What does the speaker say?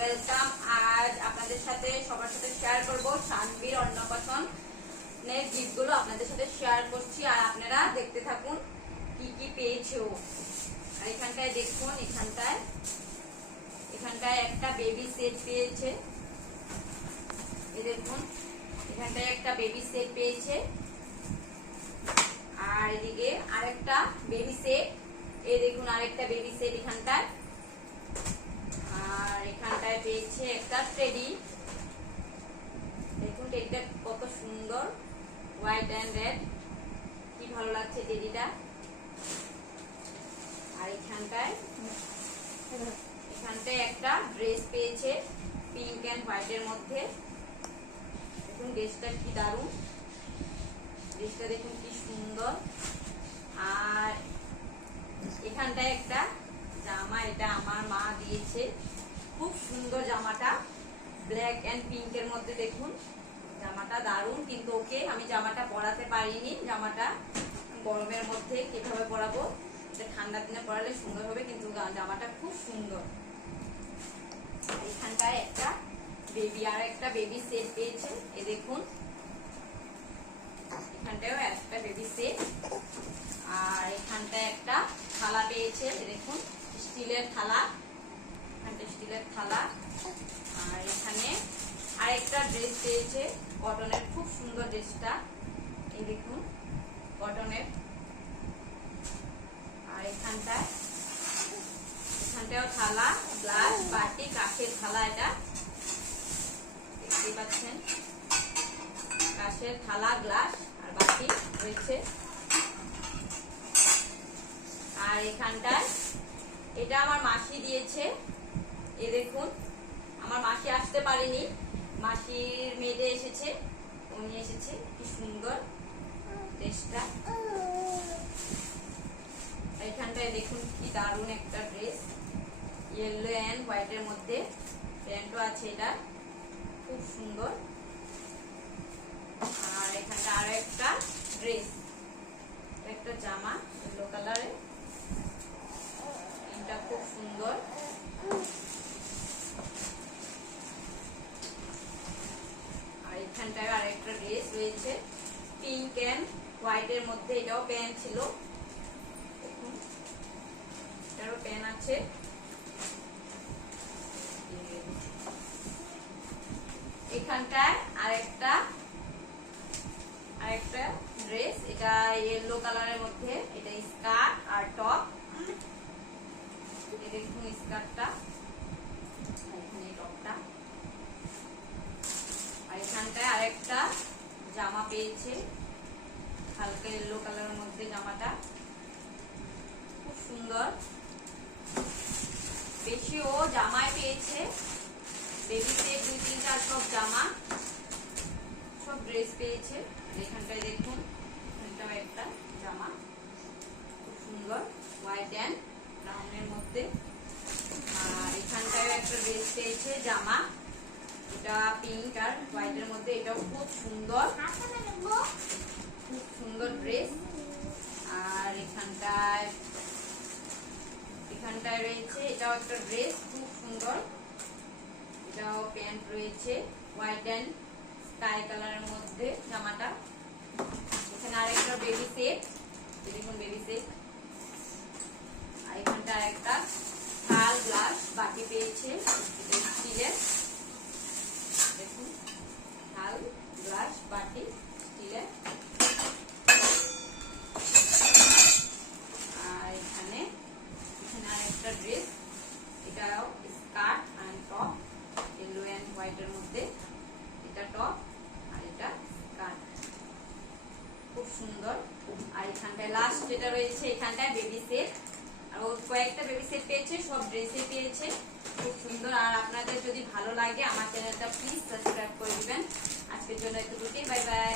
Welcome. আজ আপনাদের সাথে সবার সাথে শেয়ার করব শানবীর অন্নপ্রাশনের গিফটগুলো আপনাদের সাথে শেয়ার করছি, আর আপনারা দেখতে থাকুন কি কি পেয়েছে ও। আর এখানটায় দেখুন, এখানটায় একটা বেবি সেট পেয়েছে। এই দেখুন, এখানটায় একটা বেবি সেট পেয়েছে, আর এদিকে আরেকটা বেবি সেট। এই দেখুন আরেকটা বেবি সেট এখানটায়। আর এখানটায় পেয়েছে একটা টেডি। দেখুন টেডিটা কত সুন্দর, হোয়াইট এন্ড রেড, কি ভালো লাগছে টেডিটা। আর এখানটায় একটা ড্রেস পেয়েছে পিঙ্ক এন্ড হোয়াইটের মধ্যে। দেখুন ড্রেসটা কি দারুণ, ড্রেসটা দেখুন কি সুন্দর। আর এখানটায় একটা জামা, এটা আমার মা দিয়েছে, খুব সুন্দর জামাটা, ব্ল্যাক এন্ড পিঙ্কের মধ্যে। দেখুন জামাটা দারুণ, কিন্তু ওকে আমি জামাটা পরাতে পারিনি। জামাটা গরমের মধ্যে কিভাবে পরাবো, ঠান্ডা দিনে পরালে সুন্দর হবে, কিন্তু জামাটা খুব সুন্দর। এখানটায় একটা বেবি, আর একটা বেবি সেট পেয়েছে। এই দেখুন এখানটায়ও একটা বেবি সেট। আর এখানটায় একটা থালা পেয়েছে, দেখুন স্টিলের থালা, স্টিলের থালা। আর এখানে আরেকটা ড্রেস পেয়েছে কটনের, খুব সুন্দর ড্রেসটা, এই দেখুন কটনের। আর এখানটায়ও থালা, গ্লাস, বাটি, কাঁচের থালা, এটা দেখতে পাচ্ছেন, কাঁচের থালা, গ্লাস আর বাটি রয়েছে। আর এখানটায় এটা আমার মাসি দিয়েছে। এই দেখুন আমার মাসি আসতে পারেনি, মাসির মেয়েটা এসেছে, ও নিয়ে এসেছে। কি সুন্দর ড্রেসটা। এখানটায় দেখুন কি দারুণ একটা ড্রেস, ইয়েলো এন্ড হোয়াইটের মধ্যে, প্যান্টও আছে, এটা খুব সুন্দর। আর এখানটা আরো একটা ড্রেস, একটা জামা ইয়েলো কালারের, এটা খুব সুন্দর। আর এখানটায় আরেকটা ড্রেস রয়েছে পিঙ্ক এন্ড হোয়াইটের মধ্যে, এটাও প্যান্ট ছিল, দেখুন এটারও প্যান্ট আছে। এখানটায় আরেকটা ড্রেস, এটা ইয়েলো কালারের মধ্যে, এটা স্কার্ট আর টপ। দেখুন স্কার্টটা, এখানে টপটা। আর এখানটায় আরেকটা জামা পেয়েছে, হালকা ইয়েলো কালারের মধ্যে জামাটা, খুব সুন্দর। বেশি ও জামায় পেয়েছে, বেবি সেট 2, 3, 4 সব জামা, সব ড্রেস পেয়েছে। এখানটায় দেখুন এটাও একটা জামা, খুব সুন্দর, হোয়াইট এন্ড ব্রাউনের মধ্যে। আর এখানটায় একটা ড্রেস পেয়েছে জামা, এটা পিঙ্ক আর হোয়াইটের মধ্যে, এটাও খুব সুন্দর, খুব সুন্দর ড্রেস। আর এখানটায় রয়েছে এটাও একটা ড্রেস, খুব সুন্দর, এটাও প্যান্ট রয়েছে হোয়াইট এন্ড স্কাই কালারের মধ্যে জামাটা। এখানে আরেকটা বেবি সেট, দেখুন বেবি সেট। আর এখানটা আরেকটা থাল, গ্লাস, বাটি পেয়েছে স্টিলের, দেখুন থাল, গ্লাস, বাটি স্টিলের। আর এখানে আরেকটা ড্রেস, এটাও skirt and top, yellow and হোয়াইটের মধ্যে, এটা টপ আর এটা স্কার্ট, খুব সুন্দর। আর এখানটায় লাস্ট যেটা রয়েছে, এখানটায় বেবি সেট, আর ও কয়েকটা বেবি সেট পেয়েছে, সব ড্রেসে পেয়েছে, খুব সুন্দর। আর আপনাদের যদি ভালো লাগে আমার চ্যানেলটা প্লিজ সাবস্ক্রাইব করে দিবেন। আজকের জন্য একটু বাই বাই।